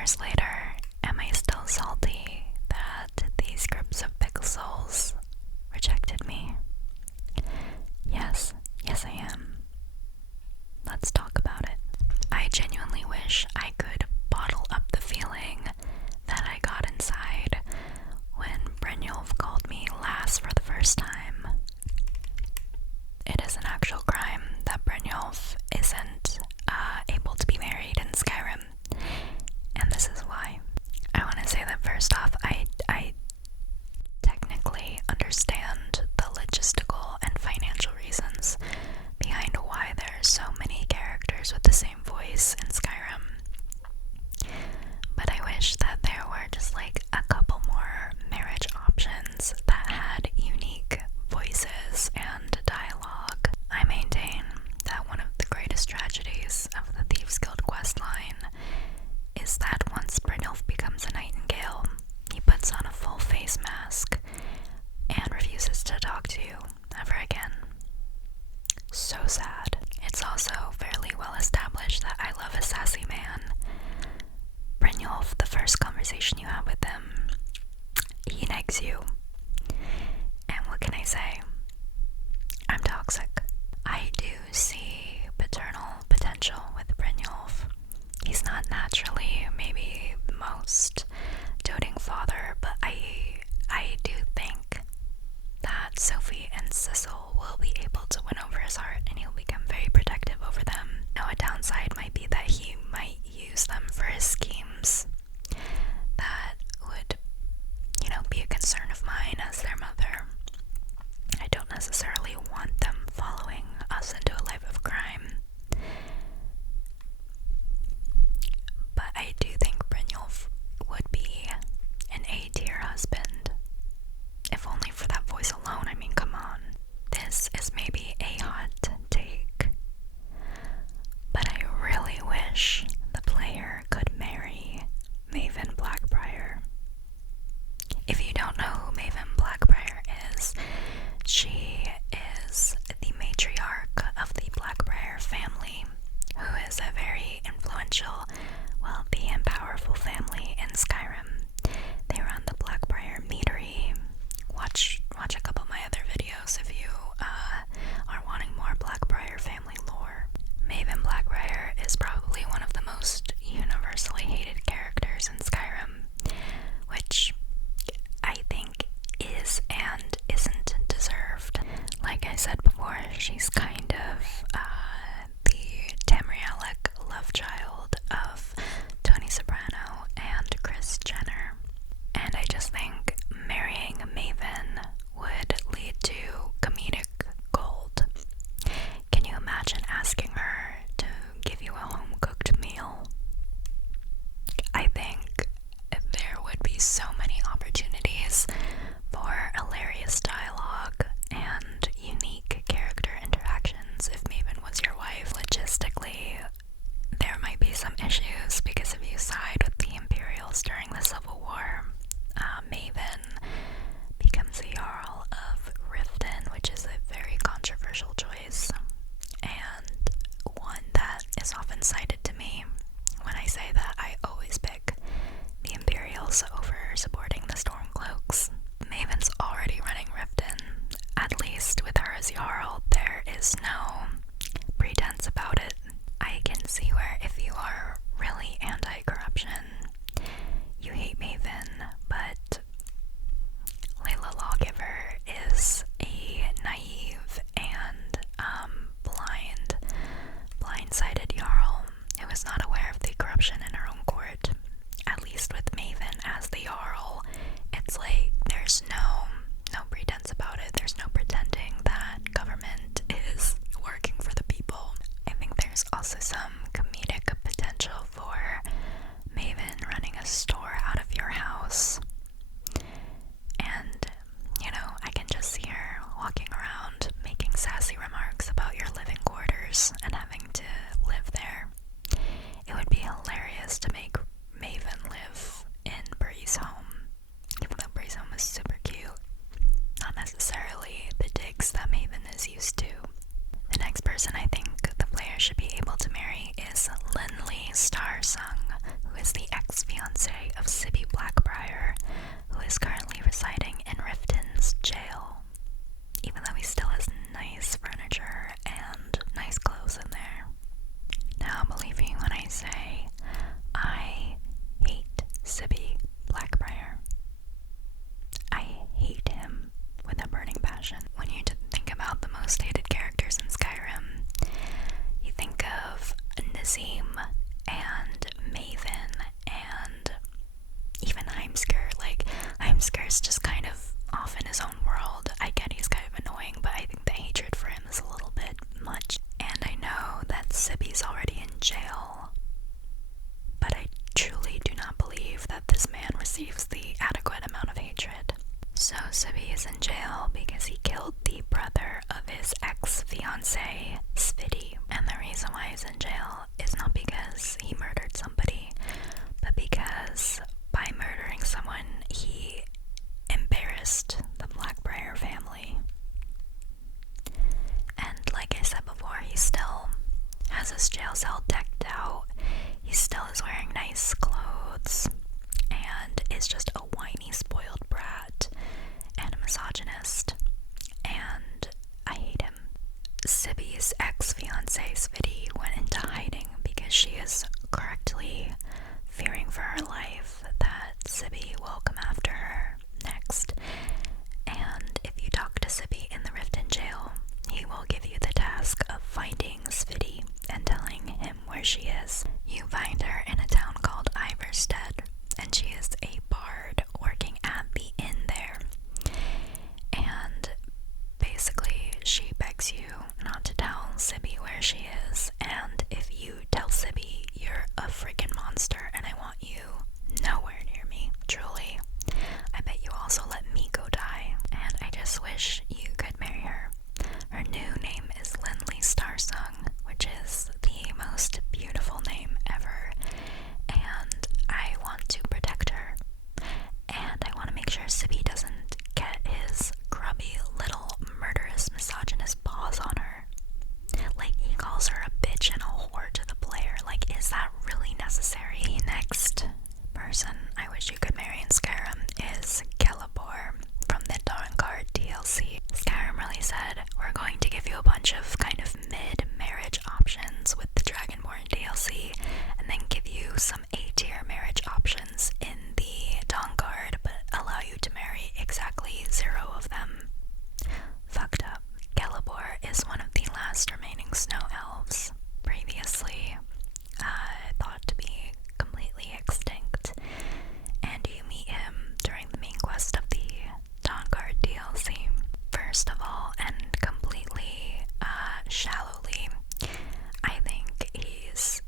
years later, am I still salty that these groups of pickle souls rejected me? Yes, I am. Let's talk about it. I genuinely wish I could bottle up the feeling that I got inside when Brynjolf called me lass for the first time. It is an actual crime that Brynjolf isn't able to be married in Skyrim, and this is why. I want to say that first off, I technically understand the logistical and financial reasons behind why there are so many characters with the same voice in Skyrim, but I wish that there were just like a couple more marriage options that had unique voices and dialogue. I maintain that one of the greatest tragedies of the Thieves Guild questline is that once Brynjolf becomes a nightingale, he puts on a full face mask and refuses to talk to you ever again. So sad. It's also fairly well established that I love a sassy man. Brynjolf, the first conversation you have with him, he negs you. And what can I say? I'm toxic. I do see paternal potential with Brynjolf. He's not naturally maybe the most doting father, but I do think that Sophie and Sissel will be able to win over his heart, and he'll become very protective over them. Now, a downside might be that he might use them for his schemes that would, be a concern of mine as their mother. I don't necessarily want them following us into a life of crime, but I do think Brynjolf would be an A-tier husband, if only for that voice alone. I mean, come on. This is maybe a hot take, but I really wish the player could marry Maven Black-Briar. If you don't know who Maven Black-Briar is, she is the matriarch of the Black-Briar family, who is a very influential, wealthy, and powerful family in Skyrim. They run the Black-Briar meadery. Watch a couple of my other videos if you are wanting more Black-Briar family lore. Maven Black-Briar is probably one of the most universally hated characters in Skyrim, which I think is and isn't deserved. Like I said before, she's kind of the Tamrielic love child of Tony Soprano and Kris Jenner. And I just think marrying Maven would lead to comedic gold. Can you imagine asking her to give you a home-cooked meal? I think there would be so many opportunities for hilarious dialogue and unique character interactions if Maven was your wife. Logistically, there might be some issues because if you side with the Imperials during the Civil War, Maven becomes the Jarl of Riften, which is a very controversial choice, and one that is often cited to me when I say that I always pick the Imperials over supporting the Stormcloaks. Maven's already running Riften. At least with her as Jarl, there is no pretense about it. I can see where if you are really anti-corruption, you hate Maven, but Layla Lawgiver is a naive and blind-sided Jarl who is not aware of the corruption in her own court. At least with Maven as the Jarl, it's like there's no pretense about it. There's no pretending that government is working for the people. I think there's also some comedic potential for Maven running a store out of your house. And, I can just see her walking around making sassy remarks about your living quarters and having to live there. It would be hilarious to make Maven live in Bree's home, even though Bree's home is super cute. Not necessarily the digs that Maven is used to. The next person I think the player should be able to marry is Linley Starsung, who is the ex-fiancée say I hate Sibby Black-Briar. I hate him with a burning passion. When you think about the most hated characters in Skyrim, you think of Nazim and Maven and even Heimskr. Like, Heimskr's just kind of off in his own world. I get he's kind of annoying, but I think the hatred for him is a little bit much. And I know that Sibby's already in jail, but I truly do not believe that this man receives the adequate amount of hatred. So Sibby is in jail because he killed the brother of his ex-fiancée, Sviti. And the reason why he's in jail is not because he murdered somebody, but because by murdering someone, he embarrassed the Black-Briar family. And like I said before, he still has his jail cell decked out. He still is wearing nice clothes and is just a whiny, spoiled brat and a misogynist. And I hate him. Sibby's ex-fiancée, Sviti, went into hiding because she is correctly fearing for her life that Sibby will come after her next. And if you talk to Sibby in the Rift in jail, he will give you the task of finding Sviti and telling him where she is. You find her in a town called Iverstead, and she is a bard working at the inn there. And basically, she begs you not to tell Sibby where she is, and if you tell Sibby, you're a freaking monster, and I want you nowhere near me, truly. I bet you also let me go die, and I just wish you could marry her. Her new name is Lindley Starsung, which is the most beautiful name ever, and I want to protect her, and I want to make sure Sibby doesn't get his grubby little murderous misogynist paws on her. Like, he calls her a bitch and a whore to the player. Like, is that really necessary? The next person I wish you could marry in Skyrim is Gelebor from the Dawnguard DLC. Skyrim really said, we're going to give you a bunch of kind of mid-marriage options with the Dragonborn DLC, and then give you some A-tier marriage options in the Dawnguard, but allow you to marry exactly 0 of them. Fucked up. Gelebor is one of the last remaining snow elves, previously thought to be completely extinct, and you meet him during the main quest of the Dawnguard DLC. First of all, and completely shallowly, I think he's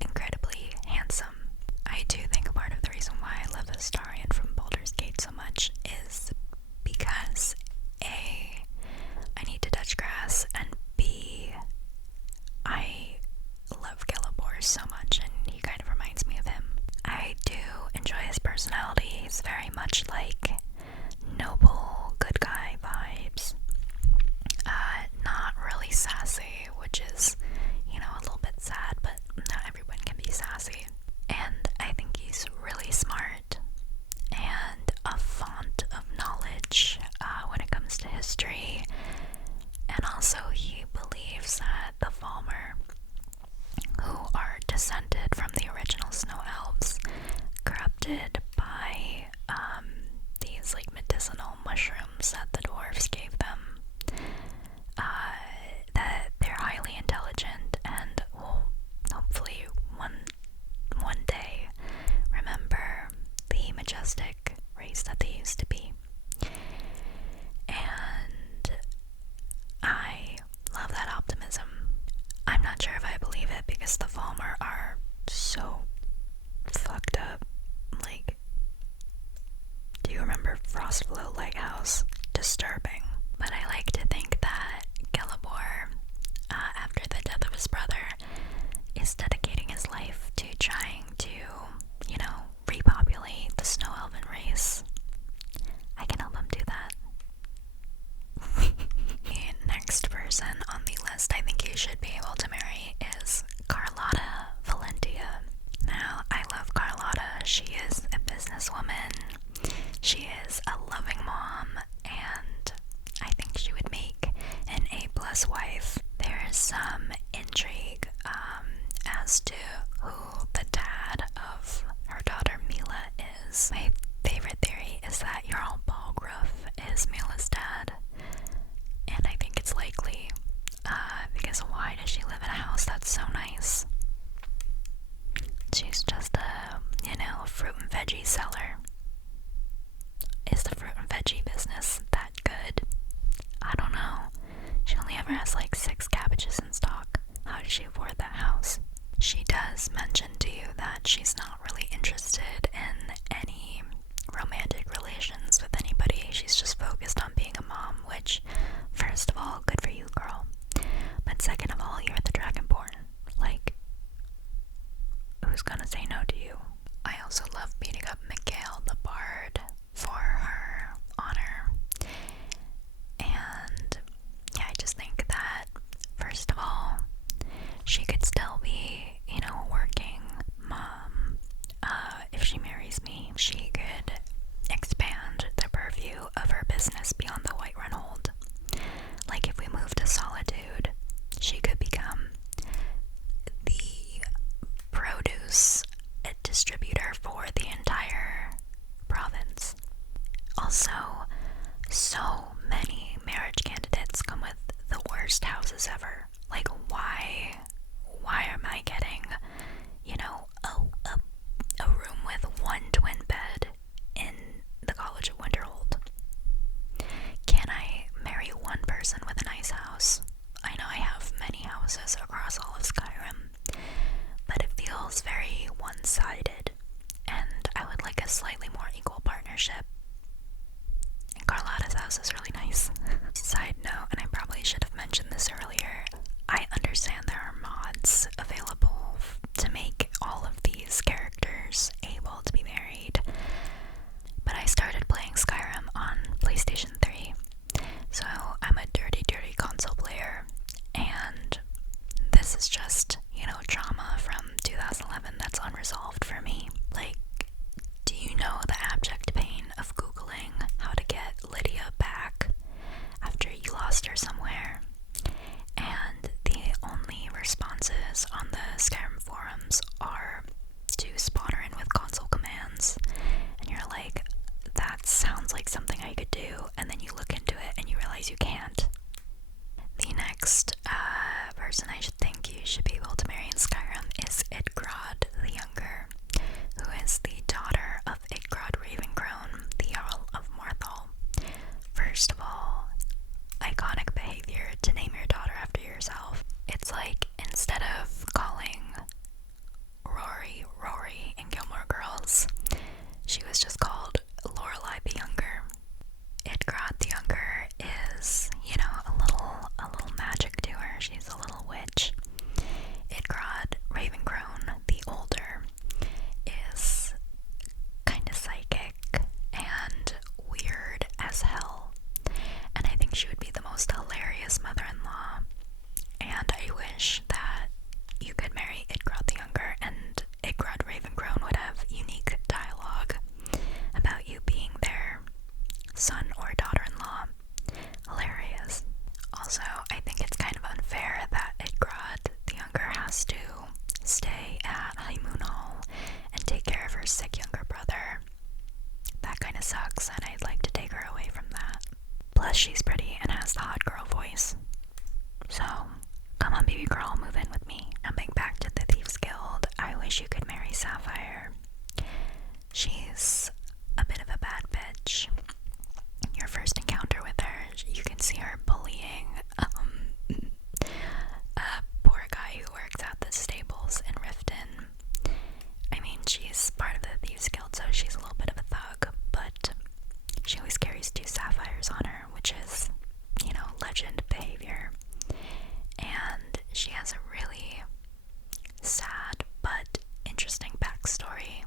incredibly handsome. I do think part of the reason why I love Astarion from Baldur's Gate so much is because A, I need to touch grass, and B, I love Gelebor so much, and he kind of reminds me of him. I do enjoy his personality. He's very much like noble, good guy vibes. Not really sassy, which is, a little bit sad, but not everyone can be sassy. And I think he's really smart and a font of knowledge when it comes to history. And also he believes that the Falmer, who are descended from the original snow elves, corrupted by these like medicinal mushrooms that the dwarves gave them, that they're highly intelligent and will hopefully one day remember the majestic race that they used to be. And I love that optimism. I'm not sure if I believe it because the Falmer are so fucked up. Like, do you remember Frostflow Lighthouse? Disturbing. But I like to think that Gelebor, after the death of his brother, is dedicating his life to trying to, repopulate the snow elven race. I can help him do that. The next person on the list I think you should be able to marry is Carlotta Valentia. Now, I love Carlotta. She is a businesswoman. She is a loving mom, and I think she would make an A+ wife. There is some intrigue as to who a fruit and veggie seller. Is the fruit and veggie business that good? I don't know. She only ever has like 6 cabbages in stock. How does she afford that house? She does mention to you that she's not really interested in any romantic relations with anybody. She's just focused on being a mom, which, first of all, good for you, girl. But second of all, you're the Dragonborn. Like, who's gonna say no to you? I also love beating up Mikael the Bard for her honor. And yeah, I just think that, first of all, she could still be, a working mom. If she marries me, she could expand the purview of her business beyond the Whiterun Hold. Like, if we move to Solitude, she could become the produce distributor for the entire province. Also, so many marriage candidates come with the worst houses ever. Like, why am I getting, a room with 1 twin bed in the College of Winterhold? Can I marry one person with a nice house? I know I have many houses across all of Skyrim, but it feels very one-sided, and I would like a slightly more equal partnership. And Carlotta's house is really nice. Side note, and I probably should have mentioned this earlier, I understand there are mods available to make all of these characters able to be married, but I started playing Skyrim on PlayStation 3, so I'm a dirty console player, and this is just, trauma from 2011 that's unresolved for me. Like, do you know the abject pain of Googling how to get Lydia back after you lost her somewhere? And the only responses on the Skyrim forums are to spawn her in with console commands. And you're like, that sounds like something I could do. And then you look into it and you realize you can't. The next person I should think you should be able to marry in Skyrim is Idgrod the Younger, who is the daughter of Idgrod Ravengrown, the Jarl of Morthal. First of all, iconic behavior to name your daughter after yourself. It's like, instead of calling Rory in Gilmore Girls, she was just called Lorelei the Younger. Idgrod the Younger is, a little magic to her. She's a little witch. Idgrod Ravengrown, the older, is kinda psychic and weird as hell. And I think she would be the most hilarious mother-in-law. And I wish that you could marry Idgrod the Younger, and Idgrod Ravengrown would have unique dialogue about you being their son or daughter-in-law. Hilarious. Also, I think it's kind of unfair that Idgrod the Younger has to stay at Honeymoon Hall and take care of her sick younger brother. That kind of sucks, and I'd like to take her away from that. Plus, she's pretty and has the hot girl voice. So, come on, baby girl, move in with me. Jumping back to the Thieves Guild, I wish you could marry Sapphire. She's a bit of a bad bitch. Your first encounter with her, you can see her bullying a poor guy who works at the stables in Riften. I mean, she's part of the Thieves Guild, so she's a little bit of a thug, but she always carries 2 sapphires on her, which is, legend behavior. And she has a really sad but interesting backstory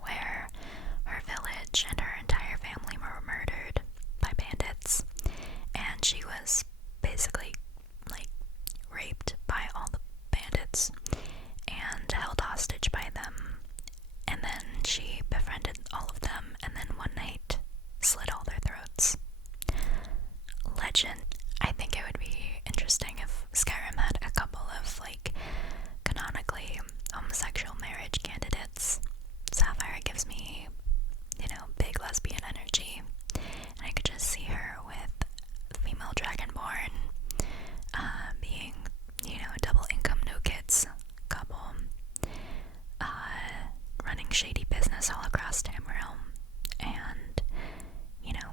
where her village and her entire family were murdered by bandits, and she was basically, raped by all the bandits and held hostage by them, and then she befriended all of them, and then one night slit all their throats. Legend. I think it would be interesting if Skyrim had a couple of, canonically homosexual marriage candidates. Sapphire gives me, big shady business all across Tamriel, and, you know,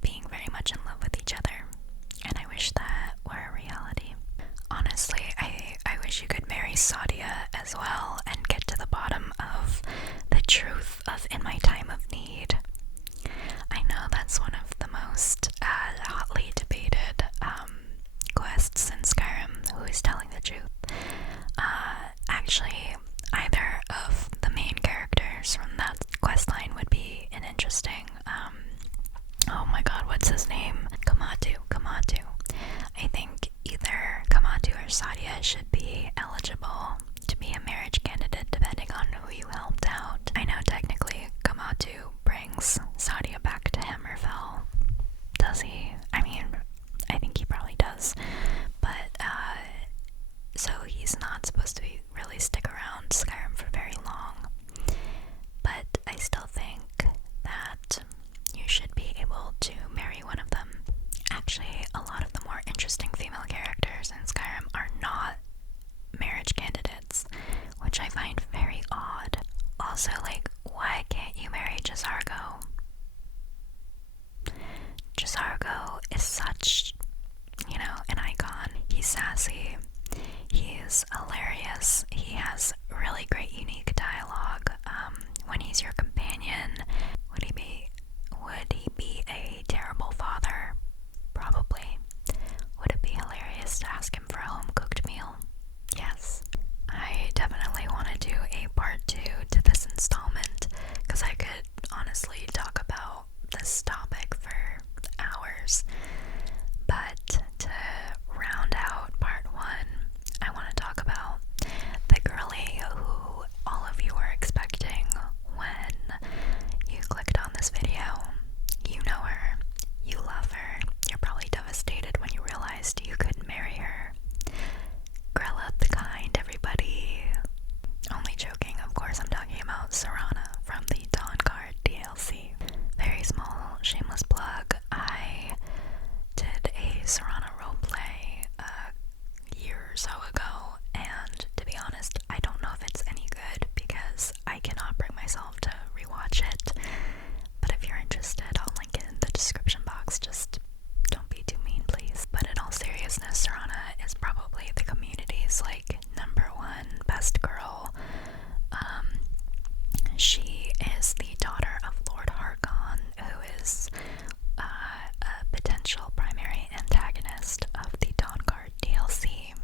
being very much in love with each other. And I wish that were a reality. Honestly, I wish you could marry Sadia as well and get to the bottom of the truth of In My Time of Need. I know that's one of the most hotly debated quests in Skyrim. Who is telling the truth? Actually, either of the main characters from that questline would be an interesting, oh my god, what's his name? Kamatu. I think either Kamatu or Sadia should be eligible to be a marriage candidate depending on who you helped out. I know technically Kamatu brings Sadia back to Hammerfell. Does he? I mean, I think he probably does. But, so he's not supposed to really stick around Skyrim for very long. But I still think that you should be able to marry one of them. Actually, a lot of the more interesting female characters in Skyrim are not marriage candidates, which I find very odd. Also, like, why can't you marry Jazargo? Jazargo is such, you know, an icon. He's sassy. He is hilarious. He has really great, unique dialogue. When he's your companion, would he be a terrible father? Probably. Would it be hilarious to ask him for a home-cooked meal? Yes. I definitely want to do a part 2 to this installment, because I could honestly talk about this topic for hours. But to round out part 1, I want to talk about the girlie who all of you were expecting when you clicked on this video. You know her, you love her, you're probably devastated when you realized you couldn't marry her. Grella the Kind, everybody. Only joking, of course, I'm talking about Serana from the Dawnguard DLC. Very small, shameless plug. I did a Serana roleplay a year or so ago, and to be honest, I don't know if it's any good because I cannot bring myself to rewatch it. But if you're interested, I'll link it in the description box. Just don't be too mean, please. But in all seriousness, Serana is probably the community's, like, #1 best girl. She is the daughter of Lord Harkon, who is a potential primary antagonist of the Dawnguard DLC.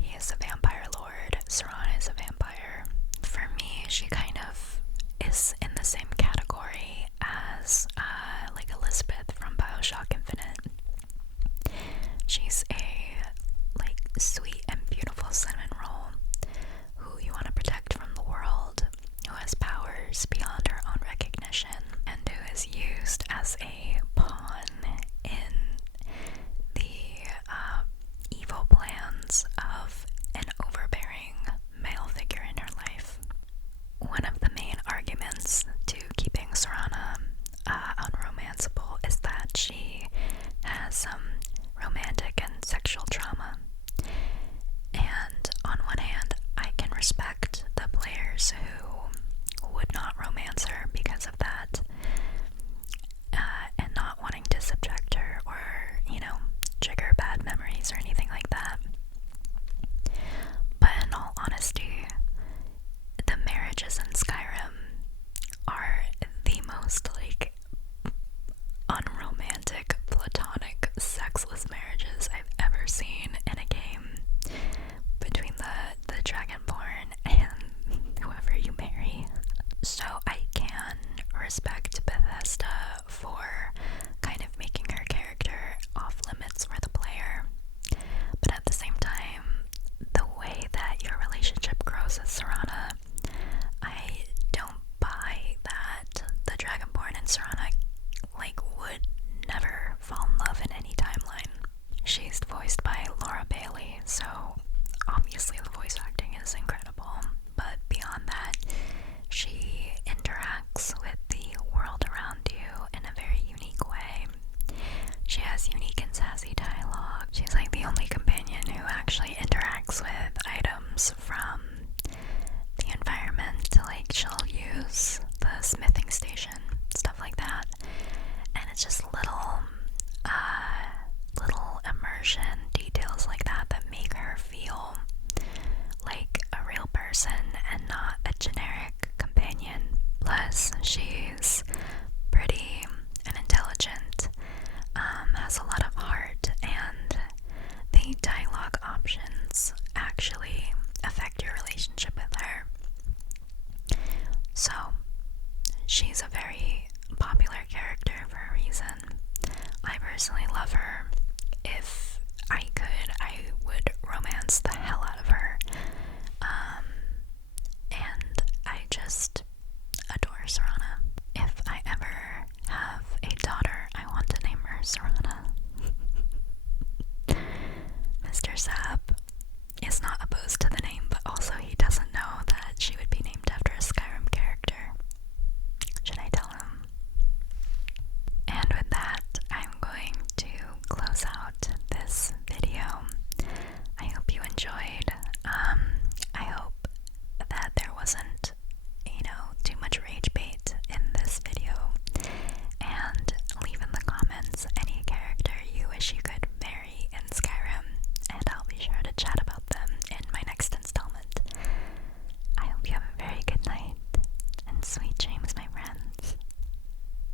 He is a vampire lord. Serana is a vampire. For me, she kind of is in the same category as like Elizabeth from BioShock Infinite. She's a like sweet and beautiful cinnamon roll who you want to protect from the world, who has powers beyond her own recognition, and who is used as a pawn in the evil plans of an overbearing male figure in her life. One of the main arguments to she'll use the smithing station, stuff like that. And it's just little immersion details like that that make her feel like a real person and not a generic companion. Plus, she's pretty and intelligent, has a lot of heart, and the dialogue options actually affect your relationship with her. So, she's a very popular character for a reason. I personally love her. If I could, I would romance the hell out of her.